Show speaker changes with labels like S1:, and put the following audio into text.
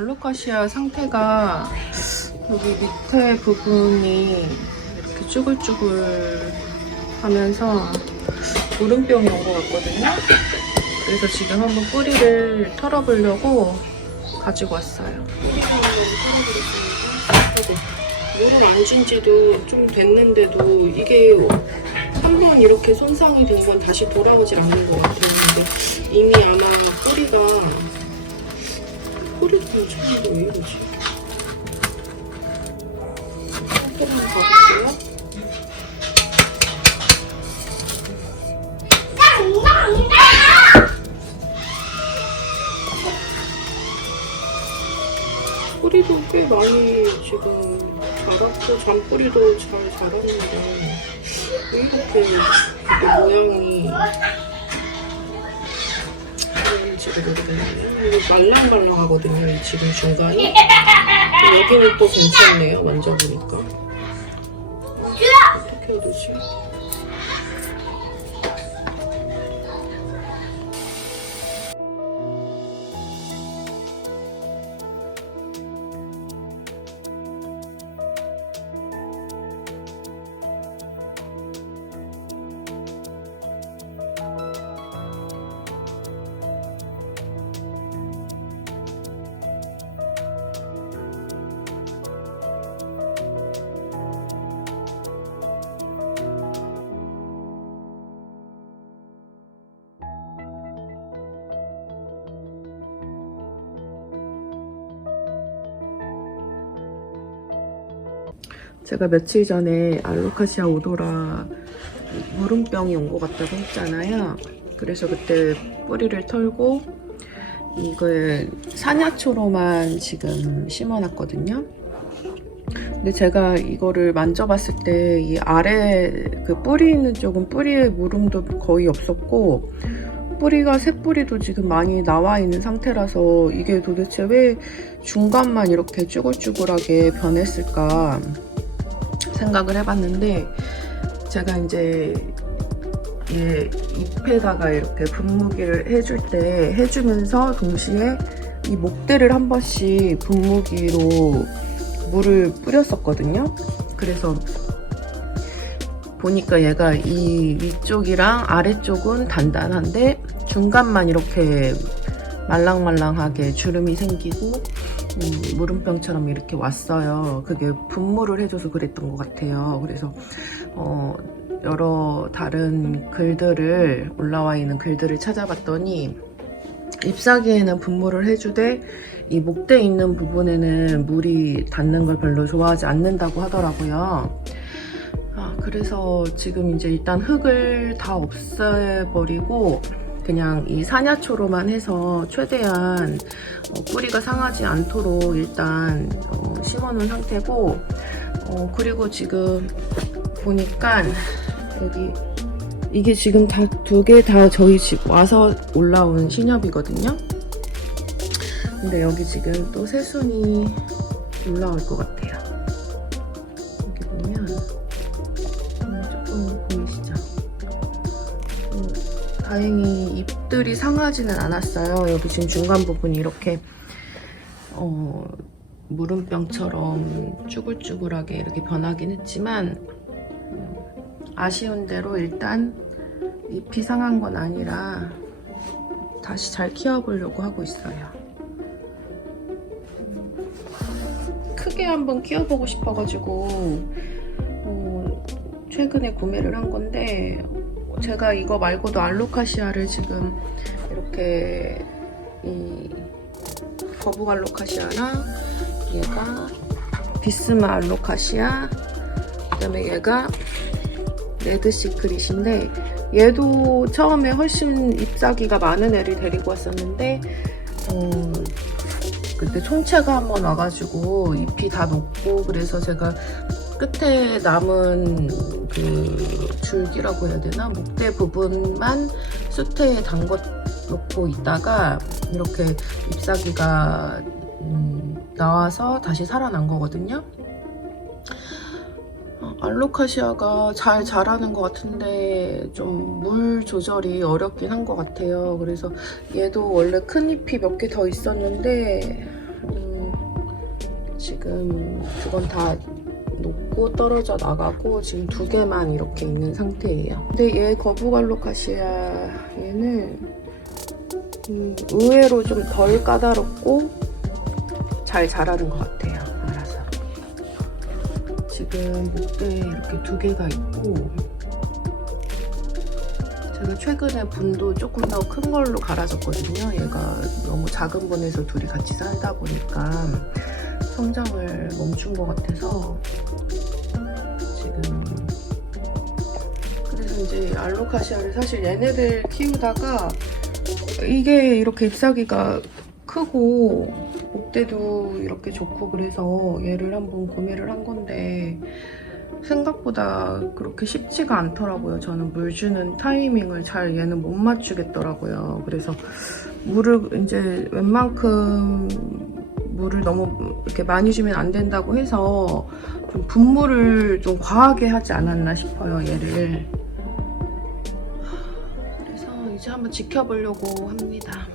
S1: 알로카시아 상태가 여기 밑에 부분이 이렇게 쭈글쭈글 하면서 무름병이 온 것 같거든요. 그래서 지금 한번 뿌리를 털어보려고 가지고 왔어요. 물을 안준 지도 좀 됐는데도 이게 한 번 이렇게 손상이 된 건 다시 돌아오질 않는 것 같아요. 이미 아마 뿌리가 뿌리도 괜찮은데 왜 이러지? 뿌리도 꽤 많이 지금 자랐고 잔뿌리도 잘 자랐는데 왜 이렇게 모양이 이거 말랑말랑하거든요. 이 지금 중간이. 여기는 또 괜찮네요. 만져보니까. 어떻게 해야 되지? 제가 며칠 전에 알로카시아 오도라 무름병이 온 것 같다고 했잖아요. 그래서 그때 뿌리를 털고 이걸 사냐초로만 지금 심어놨거든요. 근데 제가 이거를 만져봤을 때 이 아래 그 뿌리 있는 쪽은 뿌리에 무름도 거의 없었고 뿌리가 새뿌리도 지금 많이 나와 있는 상태라서 이게 도대체 왜 중간만 이렇게 쭈글쭈글하게 변했을까 생각을 해봤는데 제가 이제 얘 잎에다가 이렇게 분무기를 해줄 때 해주면서 동시에 이 목대를 한 번씩 분무기로 물을 뿌렸었거든요. 그래서 보니까 얘가 이 위쪽이랑 아래쪽은 단단한데 중간만 이렇게 말랑말랑하게 주름이 생기고 음, 무름병처럼 이렇게 왔어요. 그게 분무를 해줘서 그랬던 것 같아요. 그래서 어, 여러 다른 글들을 올라와 있는 글들을 찾아봤더니 잎사귀에는 분무를 해주되 이 목대 있는 부분에는 물이 닿는 걸 별로 좋아하지 않는다고 하더라고요. 아, 그래서 지금 이제 일단 흙을 다 없애버리고 그냥 이 사냐초로만 해서 최대한 어, 뿌리가 상하지 않도록 일단 어, 심어놓은 상태고 어, 그리고 지금 보니까 여기 이게 지금 다 두 개 다 저희 집 와서 올라온 신엽이거든요. 근데 여기 지금 또 새순이 올라올 것 같아요. 다행히 잎들이 상하지는 않았어요. 여기 지금 중간 부분이 이렇게 어, 무름병처럼 쭈글쭈글하게 이렇게 변하긴 했지만 음, 아쉬운 대로 일단 잎이 상한 건 아니라 다시 잘 키워보려고 하고 있어요. 크게 한번 키워보고 싶어가지고 어, 최근에 구매를 한 건데 제가 이거 말고도 알로카시아를 지금 이렇게 이 거북 알로카시아랑 얘가 비스마 알로카시아 그다음에 얘가 레드 시크릿인데 얘도 처음에 훨씬 잎사귀가 많은 애를 데리고 왔었는데 어, 그때 총체가 한번 와가지고 잎이 다 녹고 그래서 제가 끝에 남은 그 줄기라고 해야 되나 목대 부분만 수태에 담궈 놓고 있다가 이렇게 잎사귀가 음, 나와서 다시 살아난 거거든요. 어, 알로카시아가 잘 자라는 것 같은데 좀 물 조절이 어렵긴 한 것 같아요. 그래서 얘도 원래 큰 잎이 몇 개 더 있었는데 음, 지금 그건 다 녹고 떨어져 나가고 지금 두 개만 이렇게 있는 상태예요. 근데 얘 거북알로카시아 얘는 음, 의외로 좀 덜 까다롭고 잘 자라는 것 같아요. 알아서. 지금 목대에 이렇게 두 개가 있고 제가 최근에 분도 조금 더 큰 걸로 갈아줬거든요. 얘가 너무 작은 분에서 둘이 같이 살다 보니까 성장을 멈춘 것 같아서 지금 그래서 이제 알로카시아를 사실 얘네들 키우다가 이게 이렇게 잎사귀가 크고 목대도 이렇게 좋고 그래서 얘를 한번 구매를 한 건데 생각보다 그렇게 쉽지가 않더라고요. 저는 물 주는 타이밍을 잘 얘는 못 맞추겠더라고요. 그래서 물을 이제 웬만큼 물을 너무 이렇게 많이 주면 안 된다고 해서 좀 분무를 좀 과하게 하지 않았나 싶어요. 얘를. 그래서 이제 한번 지켜보려고 합니다.